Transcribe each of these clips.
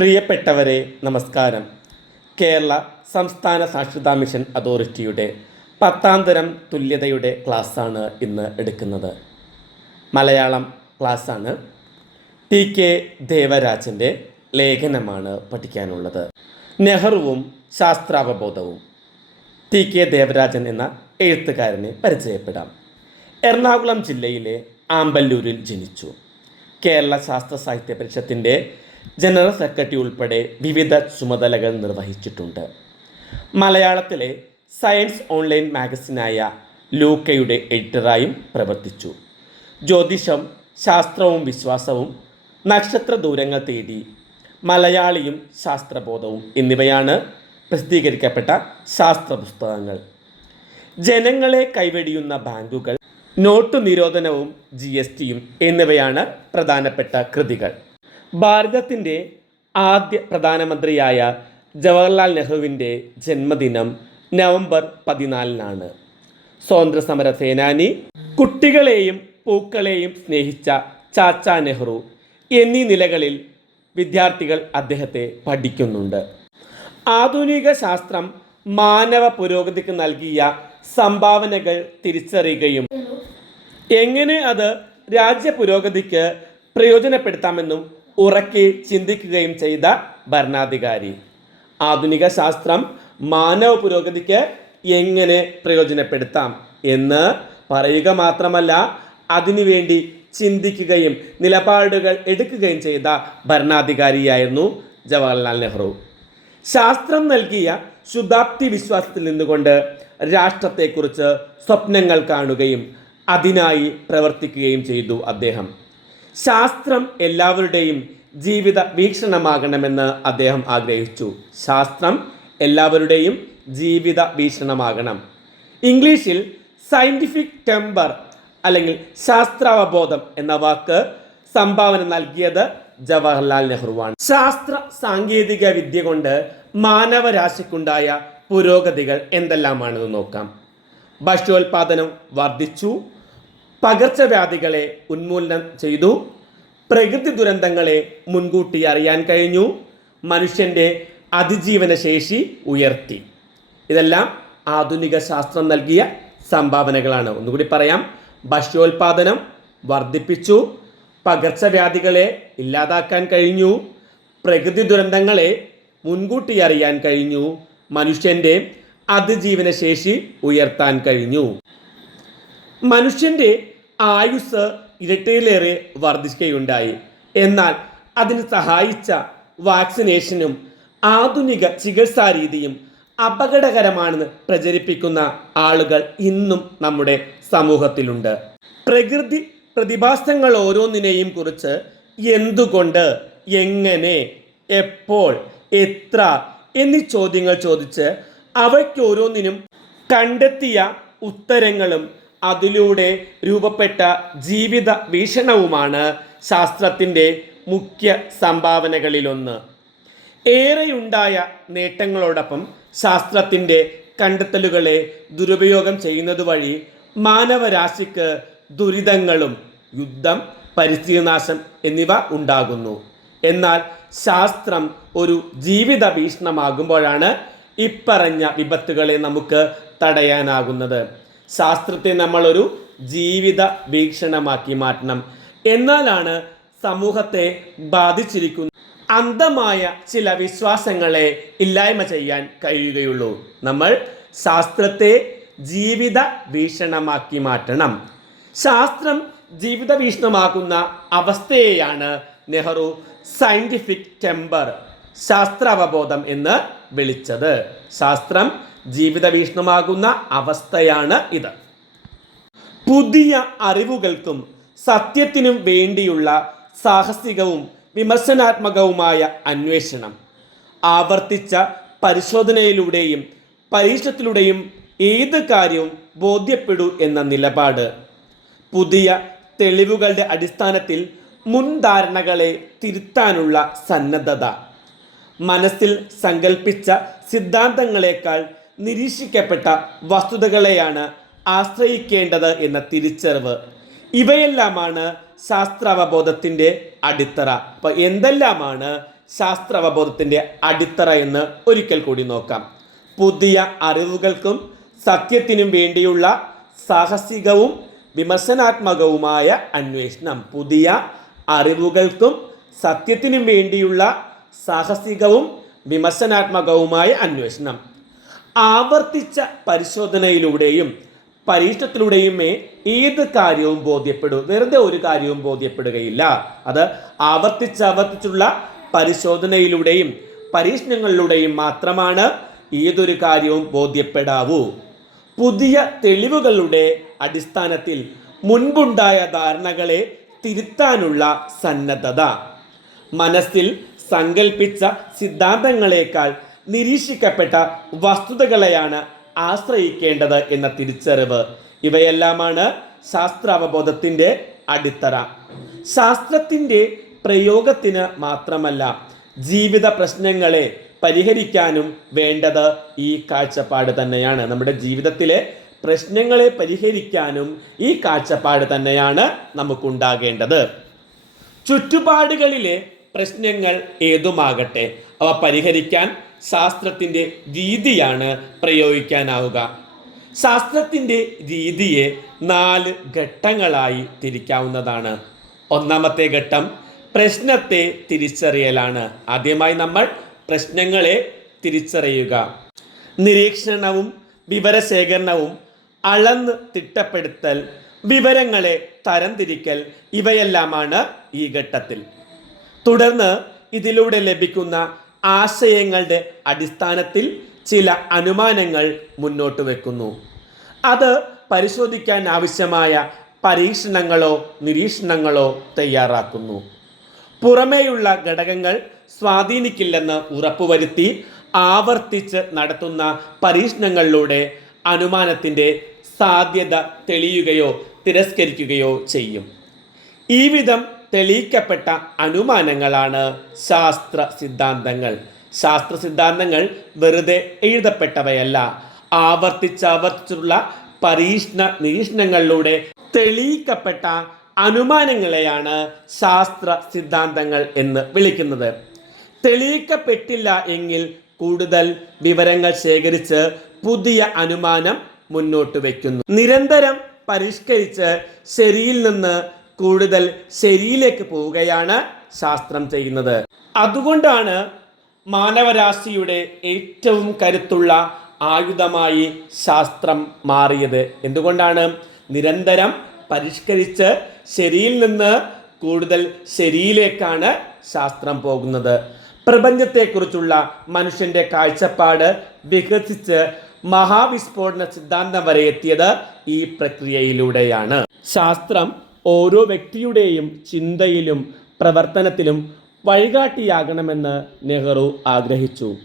പ്രിയപ്പെട്ടവരെ നമസ്കാരം. കേരള സംസ്ഥാന സാക്ഷരതാ മിഷൻ അതോറിറ്റിയുടെ പത്താം തരം തുല്യതയുടെ ക്ലാസ്സാണ് ഇന്ന് എടുക്കുന്നത്. മലയാളം ക്ലാസ്സാണ്. ടി കെ ദേവരാജന്റെ ലേഖനമാണ് പഠിക്കാനുള്ളത്. നെഹ്റുവും ശാസ്ത്രാവബോധവും. ടി കെ ദേവരാജൻ എന്ന എഴുത്തുകാരനെ പരിചയപ്പെടാം. എറണാകുളം ജില്ലയിലെ ആമ്പല്ലൂരിൽ ജനിച്ചു. കേരള ശാസ്ത്ര സാഹിത്യ പരിഷത്തിന്റെ ജനറൽ സെക്രട്ടറി ഉൾപ്പെടെ വിവിധ ചുമതലകൾ നിർവഹിച്ചിട്ടുണ്ട്. മലയാളത്തിലെ സയൻസ് ഓൺലൈൻ മാഗസിനായ ലൂക്കയുടെ എഡിറ്ററായും പ്രവർത്തിച്ചു. ജ്യോതിഷം ശാസ്ത്രവും വിശ്വാസവും നക്ഷത്ര ദൂരങ്ങൾ തേടി മലയാളിയും ശാസ്ത്രബോധവും എന്നിവയാണ് പ്രസിദ്ധീകരിക്കപ്പെട്ട ശാസ്ത്ര പുസ്തകങ്ങൾ. ജനങ്ങളെ കൈവെടിയുന്ന ബാങ്കുകൾ നോട്ടു നിരോധനവും ജി എസ് ടിയും എന്നിവയാണ് പ്രധാനപ്പെട്ട കൃതികൾ. ഭാരതത്തിന്റെ ആദ്യ പ്രധാനമന്ത്രിയായ ജവഹർലാൽ നെഹ്റുവിന്റെ ജന്മദിനം നവംബർ പതിനാലിനാണ്. സ്വാതന്ത്ര്യസമര സേനാനി കുട്ടികളെയും പൂക്കളെയും സ്നേഹിച്ച ചാച്ച നെഹ്റു എന്നീ നിലകളിൽ വിദ്യാർത്ഥികൾ അദ്ദേഹത്തെ പഠിക്കുന്നുണ്ട്. ആധുനിക ശാസ്ത്രം മാനവ പുരോഗതിക്ക് നൽകിയ സംഭാവനകൾ തിരിച്ചറിയുകയും എങ്ങനെ അത് രാജ്യ പുരോഗതിക്ക് പ്രയോജനപ്പെടുത്താമെന്നും ഉറക്കെ ചിന്തിക്കുകയും ചെയ്ത ഭരണാധികാരി. ആധുനിക ശാസ്ത്രം മാനവ പുരോഗതിക്ക് എങ്ങനെ പ്രയോജനപ്പെടുത്താം എന്ന് പറയുക മാത്രമല്ല അതിനുവേണ്ടി ചിന്തിക്കുകയും നിലപാടുകൾ എടുക്കുകയും ചെയ്ത ഭരണാധികാരിയായിരുന്നു ജവഹർലാൽ നെഹ്റു. ശാസ്ത്രം നൽകിയ ശുദ്ധാപ്തി വിശ്വാസത്തിൽ നിന്നുകൊണ്ട് രാഷ്ട്രത്തെക്കുറിച്ച് സ്വപ്നങ്ങൾ കാണുകയും അതിനായി പ്രവർത്തിക്കുകയും ചെയ്തു അദ്ദേഹം. ശാസ്ത്രം എല്ലാവരുടെയും ജീവിത വീക്ഷണമാകണമെന്ന് അദ്ദേഹം ആഗ്രഹിച്ചു. ശാസ്ത്രം എല്ലാവരുടെയും ജീവിത വീക്ഷണമാകണം. ഇംഗ്ലീഷിൽ സയന്റിഫിക് ടെമ്പർ അല്ലെങ്കിൽ ശാസ്ത്രാവബോധം എന്ന വാക്ക് സംഭാവന നൽകിയത് ജവഹർലാൽ നെഹ്റുവാണ്. ശാസ്ത്ര സാങ്കേതിക വിദ്യ കൊണ്ട് മാനവരാശിക്കുണ്ടായ പുരോഗതികൾ എന്തെല്ലാമാണെന്ന് നോക്കാം. ഭക്ഷ്യോൽപാദനം വർദ്ധിച്ചു. പകർച്ചവ്യാധികളെ ഉന്മൂലനം ചെയ്തു. പ്രകൃതി ദുരന്തങ്ങളെ മുൻകൂട്ടി അറിയാൻ കഴിഞ്ഞു. മനുഷ്യന്റെ അതിജീവന ശേഷി ഉയർത്തി. ഇതെല്ലാം ആധുനിക ശാസ്ത്രം നൽകിയ സംഭാവനകളാണ്. ഒന്നുകൂടി പറയാം. ഭക്ഷ്യോൽപാദനം വർദ്ധിപ്പിച്ചു. പകർച്ചവ്യാധികളെ ഇല്ലാതാക്കാൻ കഴിഞ്ഞു. പ്രകൃതി ദുരന്തങ്ങളെ മുൻകൂട്ടി അറിയാൻ കഴിഞ്ഞു. മനുഷ്യന്റെ അതിജീവന ശേഷി ഉയർത്താൻ കഴിഞ്ഞു. മനുഷ്യന്റെ ആയുസ് ഇരട്ടിയിലേറെ വർദ്ധിക്കുകയുണ്ടായി. എന്നാൽ അതിന് സഹായിച്ച വാക്സിനേഷനും ആധുനിക ചികിത്സാ രീതിയും അപകടകരമാണെന്ന് പ്രചരിപ്പിക്കുന്ന ആളുകൾ ഇന്നും നമ്മുടെ സമൂഹത്തിലുണ്ട്. പ്രകൃതി പ്രതിഭാസങ്ങൾ ഓരോന്നിനെയും കുറിച്ച് എന്തുകൊണ്ട് എങ്ങനെ എപ്പോൾ എത്ര എന്നീ ചോദ്യങ്ങൾ ചോദിച്ച് അവയ്ക്ക് ഓരോന്നിനും കണ്ടെത്തിയ ഉത്തരങ്ങളും അതിലൂടെ രൂപപ്പെട്ട ജീവിത വീക്ഷണവുമാണ് ശാസ്ത്രത്തിന്റെ മുഖ്യ സംഭാവനകളിലൊന്ന്. ഏറെയുണ്ടായ നേട്ടങ്ങളോടൊപ്പം ശാസ്ത്രത്തിന്റെ കണ്ടെത്തലുകളെ ദുരുപയോഗം ചെയ്യുന്നത് വഴി മാനവരാശിക്ക് ദുരിതങ്ങളും യുദ്ധം പരിസ്ഥിതി നാശം എന്നിവ ഉണ്ടാകുന്നു. എന്നാൽ ശാസ്ത്രം ഒരു ജീവിത ഭീഷണമാകുമ്പോഴാണ് ഇപ്പറഞ്ഞ വിപത്തുകളെ നമുക്ക് തടയാനാകുന്നത്. ശാസ്ത്രത്തെ നമ്മളൊരു ജീവിത വീക്ഷണമാക്കി മാറ്റണം. എന്നാലാണ് സമൂഹത്തെ ബാധിച്ചിരിക്കുന്ന അന്ധമായ ചില വിശ്വാസങ്ങളെ ഇല്ലായ്മ ചെയ്യാൻ കഴിയുകയുള്ളൂ. നമ്മൾ ശാസ്ത്രത്തെ ജീവിത വീക്ഷണമാക്കി മാറ്റണം. ശാസ്ത്രം ജീവിത വീക്ഷണമാക്കുന്ന അവസ്ഥയെയാണ് നെഹ്റു സയന്റിഫിക് ടെമ്പർ ശാസ്ത്രാവബോധം എന്ന് വിളിച്ചത്. ശാസ്ത്രം ജീവിത ഭീഷണമാകുന്ന അവസ്ഥയാണ് ഇത്. പുതിയ അറിവുകൾക്കും സത്യത്തിനും വേണ്ടിയുള്ള സാഹസികവും വിമർശനാത്മകവുമായ അന്വേഷണം ആവർത്തിച്ച പരിശോധനയിലൂടെയും പരീക്ഷത്തിലൂടെയും ഏത് കാര്യവും ബോധ്യപ്പെടൂ എന്ന നിലപാട് പുതിയ തെളിവുകളുടെ അടിസ്ഥാനത്തിൽ മുൻധാരണകളെ തിരുത്താനുള്ള സന്നദ്ധത മനസ്സിൽ സങ്കല്പിച്ച സിദ്ധാന്തങ്ങളെക്കാൾ നിരീക്ഷിക്കപ്പെട്ട വസ്തുതകളെയാണ് ആശ്രയിക്കേണ്ടത് എന്ന തിരിച്ചറിവ്. ഇവയെല്ലാമാണ് ശാസ്ത്രാവബോധത്തിന്റെ അടിത്തറ. അപ്പോൾ എന്തെല്ലാമാണ് ശാസ്ത്രാവബോധത്തിന്റെ അടിത്തറ എന്ന് ഒരിക്കൽ കൂടി നോക്കാം. പുതിയ അറിവുകൾക്കും സത്യത്തിനും വേണ്ടിയുള്ള സാഹസികവും വിമർശനാത്മകവുമായ അന്വേഷണം. പുതിയ അറിവുകൾക്കും സത്യത്തിനും വേണ്ടിയുള്ള സാഹസികവും വിമർശനാത്മകവുമായ അന്വേഷണം. ആവർത്തിച്ച പരിശോധനയിലൂടെയും പരീക്ഷണത്തിലൂടെയുമേ ഏത് കാര്യവും ബോധ്യപ്പെടൂ. വെറുതെ ഒരു കാര്യവും ബോധ്യപ്പെടുകയില്ല. അത് ആവർത്തിച്ച് ആവർത്തിച്ചുള്ള പരിശോധനയിലൂടെയും പരീക്ഷണങ്ങളിലൂടെയും മാത്രമാണ് ഏതൊരു കാര്യവും ബോധ്യപ്പെടാവൂ. പുതിയ തെളിവുകളുടെ അടിസ്ഥാനത്തിൽ മുൻപുണ്ടായ ധാരണകളെ തിരുത്താനുള്ള സന്നദ്ധത. മനസ്സിൽ സങ്കല്പിച്ച സിദ്ധാന്തങ്ങളെക്കാൾ നിരീക്ഷിക്കപ്പെട്ട വസ്തുതകളെയാണ് ആശ്രയിക്കേണ്ടത് എന്ന തിരിച്ചറിവ്. ഇവയെല്ലാമാണ് ശാസ്ത്രാവബോധത്തിന്റെ അടിത്തറ. ശാസ്ത്രത്തിന്റെ പ്രയോഗത്തിന് മാത്രമല്ല ജീവിത പ്രശ്നങ്ങളെ പരിഹരിക്കാനും വേണ്ടത് ഈ കാഴ്ചപ്പാട് തന്നെയാണ്. നമ്മുടെ ജീവിതത്തിലെ പ്രശ്നങ്ങളെ പരിഹരിക്കാനും ഈ കാഴ്ചപ്പാട് തന്നെയാണ് നമുക്കുണ്ടാകേണ്ടത്. ചുറ്റുപാടുകളിലെ പ്രശ്നങ്ങൾ ഏതുമാകട്ടെ അവ പരിഹരിക്കാൻ ശാസ്ത്രത്തിന്റെ രീതിയാണ് പ്രയോഗിക്കാനാവുക. ശാസ്ത്രത്തിന്റെ രീതിയെ നാല് ഘട്ടങ്ങളായി തിരിക്കാവുന്നതാണ്. ഒന്നാമത്തെ ഘട്ടം പ്രശ്നത്തെ തിരിച്ചറിയലാണ്. ആദ്യമായി നമ്മൾ പ്രശ്നങ്ങളെ തിരിച്ചറിയുക. നിരീക്ഷണവും വിവരശേഖരണവും അളന്ന് തിട്ടപ്പെടുത്തൽ വിവരങ്ങളെ തരംതിരിക്കൽ ഇവയെല്ലാമാണ് ഈ ഘട്ടത്തിൽ. തുടർന്ന് ഇതിലൂടെ ലഭിക്കുന്ന ആശയങ്ങളുടെ അടിസ്ഥാനത്തിൽ ചില അനുമാനങ്ങൾ മുന്നോട്ട് വെക്കുന്നു. അത് പരിശോധിക്കാൻ ആവശ്യമായ പരീക്ഷണങ്ങളോ നിരീക്ഷണങ്ങളോ തയ്യാറാക്കുന്നു. പുറമേയുള്ള ഘടകങ്ങൾ സ്വാധീനിക്കില്ലെന്ന് ഉറപ്പുവരുത്തി ആവർത്തിച്ച് നടത്തുന്ന പരീക്ഷണങ്ങളിലൂടെ അനുമാനത്തിന്റെ സാധ്യത തെളിയുകയോ തിരസ്കരിക്കുകയോ ചെയ്യും. ഈ വിധം തെളിയിക്കപ്പെട്ട അനുമാനങ്ങളാണ് ശാസ്ത്ര സിദ്ധാന്തങ്ങൾ. ശാസ്ത്ര സിദ്ധാന്തങ്ങൾ വെറുതെ എഴുതപ്പെട്ടവയല്ല. ആവർത്തിച്ചാവർത്തിച്ചുള്ള പരീക്ഷണ നിരീക്ഷണങ്ങളിലൂടെ തെളിയിക്കപ്പെട്ട അനുമാനങ്ങളെയാണ് ശാസ്ത്ര സിദ്ധാന്തങ്ങൾ എന്ന് വിളിക്കുന്നത്. തെളിയിക്കപ്പെട്ടില്ല എങ്കിൽ കൂടുതൽ വിവരങ്ങൾ ശേഖരിച്ച് പുതിയ അനുമാനം മുന്നോട്ട് വയ്ക്കുന്നു. നിരന്തരം പരിഷ്കരിച്ച് ശരിയിൽ നിന്ന് കൂടുതൽ ശരിയിലേക്ക് പോവുകയാണ് ശാസ്ത്രം ചെയ്യുന്നത്. അതുകൊണ്ടാണ് മാനവരാശിയുടെ ഏറ്റവും കരുത്തുള്ള ആയുധമായി ശാസ്ത്രം മാറിയത്. എന്തുകൊണ്ടാണ്? നിരന്തരം പരിഷ്കരിച്ച് ശരിയിൽ നിന്ന് കൂടുതൽ ശരിയിലേക്കാണ് ശാസ്ത്രം പോകുന്നത്. പ്രപഞ്ചത്തെക്കുറിച്ചുള്ള മനുഷ്യന്റെ കാഴ്ചപ്പാട് വികസിച്ച് മഹാവിസ്ഫോടന സിദ്ധാന്തം വരെ എത്തിയത് ഈ പ്രക്രിയയിലൂടെയാണ്. ശാസ്ത്രം ഓരോ വ്യക്തിയുടെയും ചിന്തയിലും പ്രവർത്തനത്തിലും വഴികാട്ടിയാകണമെന്ന് നെഹ്റു ആഗ്രഹിച്ചു.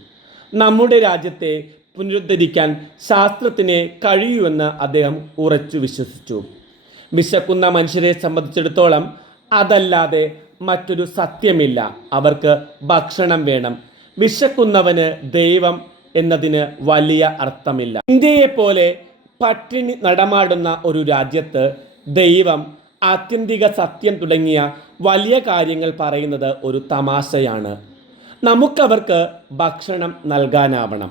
നമ്മുടെ രാജ്യത്തെ പുനരുദ്ധരിക്കാൻ ശാസ്ത്രത്തിന് കഴിയുമെന്ന് അദ്ദേഹം ഉറച്ചു വിശ്വസിച്ചു. വിശക്കുന്ന മനുഷ്യരെ സംബന്ധിച്ചിടത്തോളം അതല്ലാതെ മറ്റൊരു സത്യമില്ല. അവർക്ക് ഭക്ഷണം വേണം. വിശക്കുന്നവന് ദൈവം എന്നതിന് വലിയ അർത്ഥമില്ല. ഇന്ത്യയെപ്പോലെ പട്ടിണി നടമാടുന്ന ഒരു രാജ്യത്ത് ദൈവം ആത്യന്തിക സത്യം തുടങ്ങിയ വലിയ കാര്യങ്ങൾ പറയുന്നത് ഒരു തമാശയാണ്. നമുക്കവർക്ക് ഭക്ഷണം നൽകാനാവണം.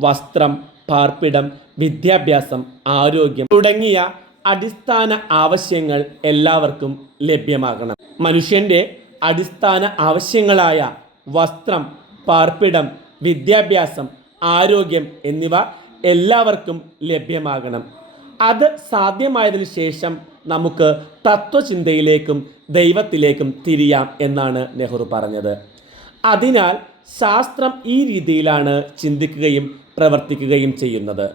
വസ്ത്രം പാർപ്പിടം വിദ്യാഭ്യാസം ആരോഗ്യം തുടങ്ങിയ അടിസ്ഥാന ആവശ്യങ്ങൾ എല്ലാവർക്കും ലഭ്യമാകണം. മനുഷ്യന്റെ അടിസ്ഥാന ആവശ്യങ്ങളായ വസ്ത്രം പാർപ്പിടം വിദ്യാഭ്യാസം ആരോഗ്യം എന്നിവ എല്ലാവർക്കും ലഭ്യമാകണം. അത് സാധ്യമായതിനു ശേഷം നമുക്ക് തത്വചിന്തയിലേക്കും ദൈവത്തിലേക്കും തിരിയാം എന്നാണ് നെഹ്റു പറഞ്ഞത്. അതിനാൽ ശാസ്ത്രം ഈ രീതിയിലാണ് ചിന്തിക്കുകയും പ്രവർത്തിക്കുകയും ചെയ്യുന്നത്.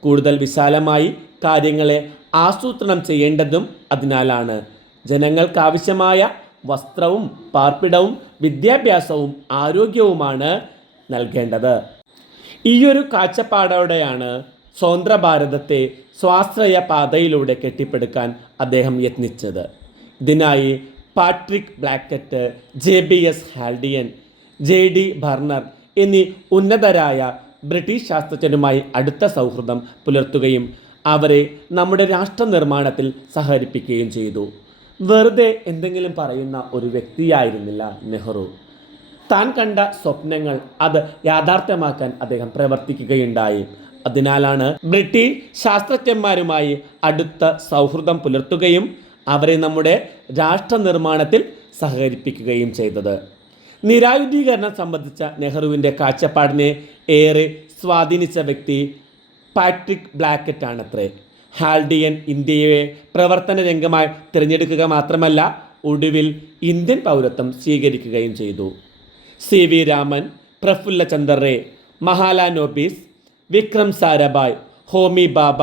കൂടുതൽ വിശാലമായി കാര്യങ്ങളെ ആസൂത്രണം ചെയ്യേണ്ടതും അതിനാലാണ്. ജനങ്ങൾക്കാവശ്യമായ വസ്ത്രവും പാർപ്പിടവും വിദ്യാഭ്യാസവും ആരോഗ്യവുമാണ് നൽകേണ്ടത്. ഈയൊരു കാഴ്ചപ്പാടോടെയാണ് സ്വതന്ത്ര ഭാരതത്തെ സ്വാശ്രയ പാതയിലൂടെ കെട്ടിപ്പടുക്കാൻ അദ്ദേഹം യത്നിച്ചത്. ഇതിനായി Patrick Blackett J B S Haldane J D Bernal എന്നീ ഉന്നതരായ ബ്രിട്ടീഷ് ശാസ്ത്രജ്ഞരുമായി അടുത്ത സൗഹൃദം പുലർത്തുകയും അവരെ നമ്മുടെ രാഷ്ട്രനിർമ്മാണത്തിൽ സഹകരിപ്പിക്കുകയും ചെയ്തു. വെറുതെ എന്തെങ്കിലും പറയുന്ന ഒരു വ്യക്തിയായിരുന്നില്ല നെഹ്റു. താൻ കണ്ട സ്വപ്നങ്ങൾ അത് യാഥാർത്ഥ്യമാക്കാൻ അദ്ദേഹം പ്രവർത്തിക്കുകയുണ്ടായി. അതിനാലാണ് ബ്രിട്ടീഷ് ശാസ്ത്രജ്ഞന്മാരുമായി അടുത്ത സൗഹൃദം പുലർത്തുകയും അവരെ നമ്മുടെ രാഷ്ട്രനിർമ്മാണത്തിൽ സഹകരിപ്പിക്കുകയും ചെയ്തത്. നിരായുധീകരണം സംബന്ധിച്ച നെഹ്റുവിന്റെ കാഴ്ചപ്പാടിനെ ഏറെ സ്വാധീനിച്ച വ്യക്തി പാട്രിക് ബ്ലാക്കറ്റ് ആണത്രേ ഹാൽഡിയൻ ഇന്ത്യയെ പ്രവർത്തന രംഗമായി തിരഞ്ഞെടുക്കുക മാത്രമല്ല ഒടുവിൽ ഇന്ത്യൻ പൗരത്വം സ്വീകരിക്കുകയും ചെയ്തു. സി വി രാമൻ പ്രഫുല്ല ചന്ദർ റേ മഹാലാനോബിസ് വിക്രം സാരാഭായ് ഹോമി ബാബ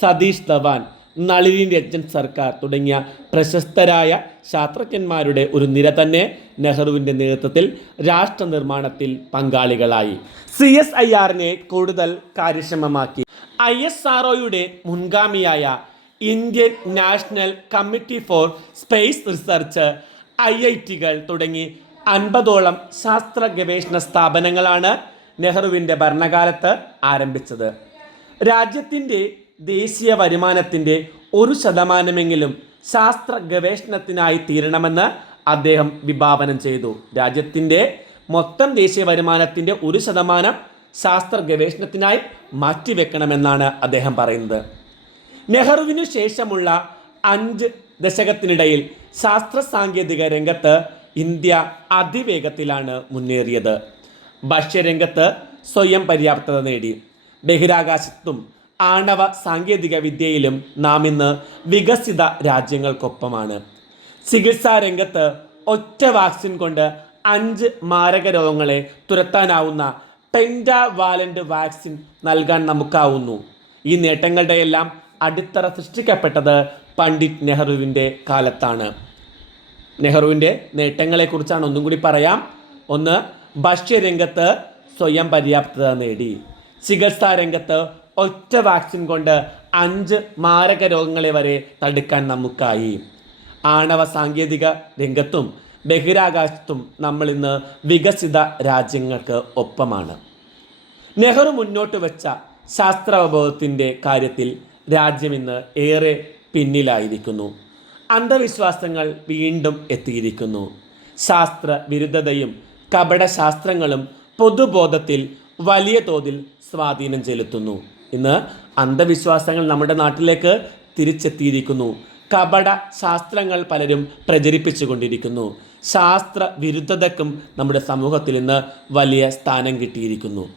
സതീഷ് ധവാൻ നളിനി രഞ്ജൻ സർക്കാർ തുടങ്ങിയ പ്രശസ്തരായ ശാസ്ത്രജ്ഞന്മാരുടെ ഒരു നിര തന്നെ നെഹ്റുവിന്റെ നേതൃത്വത്തിൽ രാഷ്ട്ര നിർമ്മാണത്തിൽ പങ്കാളികളായി. സി എസ് ഐ ആറിനെ കൂടുതൽ കാര്യക്ഷമമാക്കി. I S R മുൻഗാമിയായ Indian National Committee for Space Research I I ടികൾ തുടങ്ങി അൻപതോളം ശാസ്ത്ര ഗവേഷണ സ്ഥാപനങ്ങളാണ് നെഹ്റുവിന്റെ ഭരണകാലത്ത് ആരംഭിച്ചത്. രാജ്യത്തിന്റെ ദേശീയ വരുമാനത്തിന്റെ ഒരു ശതമാനമെങ്കിലും ശാസ്ത്ര ഗവേഷണത്തിനായി തീരണമെന്ന് അദ്ദേഹം വിഭാവനം ചെയ്തു. രാജ്യത്തിന്റെ മൊത്തം ദേശീയ വരുമാനത്തിന്റെ ഒരു ശതമാനം ശാസ്ത്ര ഗവേഷണത്തിനായി മാറ്റിവെക്കണമെന്നാണ് അദ്ദേഹം പറയുന്നത്. നെഹ്റുവിനു ശേഷമുള്ള അഞ്ച് ദശകത്തിനിടയിൽ ശാസ്ത്ര സാങ്കേതിക രംഗത്ത് ഇന്ത്യ അതിവേഗത്തിലാണ് മുന്നേറിയത്. ഭക്ഷ്യരംഗത്ത് സ്വയം പര്യാപ്തത നേടി. ബഹിരാകാശത്തും ആണവ സാങ്കേതിക വിദ്യയിലും നാം ഇന്ന് വികസിത രാജ്യങ്ങൾക്കൊപ്പമാണ്. ചികിത്സാ രംഗത്ത് ഒറ്റ വാക്സിൻ കൊണ്ട് അഞ്ച് മാരക രോഗങ്ങളെ തുരത്താനാവുന്ന പെൻഡാവാലന്റ് വാക്സിൻ നൽകാൻ നമുക്കാവുന്നു. ഈ നേട്ടങ്ങളുടെയെല്ലാം അടിത്തറ സൃഷ്ടിക്കപ്പെട്ടത് പണ്ഡിറ്റ് നെഹ്റുവിന്റെ കാലത്താണ്. നെഹ്റുവിന്റെ നേട്ടങ്ങളെക്കുറിച്ചാണ് ഒന്നും കൂടി പറയാം. ഒന്ന് ഭക്ഷ്യരംഗത്ത് സ്വയം പര്യാപ്തത നേടി. ചികിത്സാ രംഗത്ത് ഒറ്റ വാക്സിൻ കൊണ്ട് അഞ്ച് മാരക രോഗങ്ങളെ വരെ തടുക്കാൻ നമുക്കായി. ആണവ സാങ്കേതിക രംഗത്തും ബഹിരാകാശത്തും നമ്മൾ ഇന്ന് വികസിത രാജ്യങ്ങൾക്ക് ഒപ്പമാണ്. നെഹ്റു മുന്നോട്ട് വെച്ച ശാസ്ത്രവബോധത്തിന്റെ കാര്യത്തിൽ രാജ്യം ഇന്ന് ഏറെ പിന്നിലായിരിക്കുന്നു. അന്ധവിശ്വാസങ്ങൾ വീണ്ടും എത്തിയിരിക്കുന്നു. ശാസ്ത്ര വിരുദ്ധതയും കപടശാസ്ത്രങ്ങളും പൊതുബോധത്തിൽ വലിയ തോതിൽ സ്വാധീനം ചെലുത്തുന്നു. ഇന്ന് അന്ധവിശ്വാസങ്ങൾ നമ്മുടെ നാട്ടിലേക്ക് തിരിച്ചെത്തിയിരിക്കുന്നു. കപട ശാസ്ത്രങ്ങൾ പലരും പ്രചരിപ്പിച്ചുകൊണ്ടിരിക്കുന്നു. ശാസ്ത്ര വിരുദ്ധതക്കും നമ്മുടെ സമൂഹത്തിൽ ഇന്ന് വലിയ സ്ഥാനം കിട്ടിയിരിക്കുന്നു.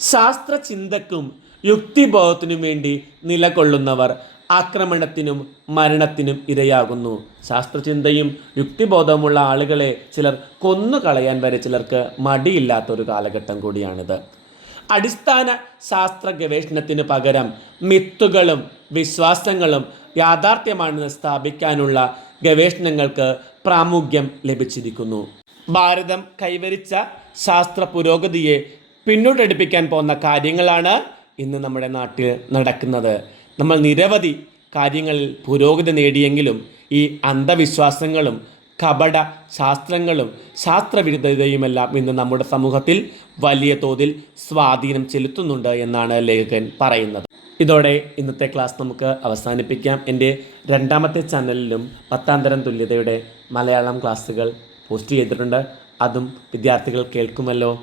ശാസ്ത്ര ചിന്തക്കും യുക്തിബോധത്തിനും വേണ്ടി നിലകൊള്ളുന്നവർ ആക്രമണത്തിനും മരണത്തിനും ഇരയാകുന്നു. ശാസ്ത്രചിന്തയും യുക്തിബോധവുമുള്ള ആളുകളെ ചിലർ കൊന്നുകളയാൻ വരെ ചിലർക്ക് മടിയില്ലാത്ത ഒരു കാലഘട്ടം കൂടിയാണിത്. അടിസ്ഥാന ശാസ്ത്ര ഗവേഷണത്തിന് പകരം മിത്തുകളും വിശ്വാസങ്ങളും യാഥാർത്ഥ്യമാണെന്ന് സ്ഥാപിക്കാനുള്ള ഗവേഷണങ്ങൾക്ക് പ്രാമുഖ്യം ലഭിച്ചിരിക്കുന്നു. ഭാരതം കൈവരിച്ച ശാസ്ത്ര പുരോഗതിയെ പിന്നോട്ടടിപ്പിക്കാൻ പോകുന്ന കാര്യങ്ങളാണ് ഇന്ന് നമ്മുടെ നാട്ടിൽ നടക്കുന്നത്. നമ്മൾ നിരവധി കാര്യങ്ങളിൽ പുരോഗതി നേടിയെങ്കിലും ഈ അന്ധവിശ്വാസങ്ങളും കപട ശാസ്ത്രങ്ങളും ശാസ്ത്രവിരുദ്ധതയുമെല്ലാം ഇന്ന് നമ്മുടെ സമൂഹത്തിൽ വലിയ തോതിൽ സ്വാധീനം ചെലുത്തുന്നുണ്ട് എന്നാണ് ലേഖകൻ പറയുന്നത്. ഇതോടെ ഇന്നത്തെ ക്ലാസ് നമുക്ക് അവസാനിപ്പിക്കാം. എന്റെ രണ്ടാമത്തെ ചാനലിലും പത്താം തരം തുല്യതയുടെ മലയാളം ക്ലാസ്സുകൾ പോസ്റ്റ് ചെയ്തിട്ടുണ്ട്. അതും വിദ്യാർത്ഥികൾ കേൾക്കുമല്ലോ.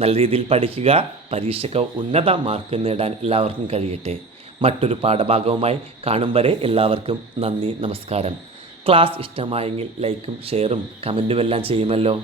നല്ല രീതിയിൽ പഠിക്കുക. പരീക്ഷയ്ക്ക് ഉന്നത മാർക്ക് നേടാൻ എല്ലാവർക്കും കഴിയട്ടെ. മറ്റൊരു പാഠഭാഗവുമായി കാണും വരെ എല്ലാവർക്കും നന്ദി നമസ്കാരം. ക്ലാസ് ഇഷ്ടമായെങ്കിൽ ലൈക്കും ഷെയറും കമന്റുമെല്ലാം ചെയ്യുമല്ലോ.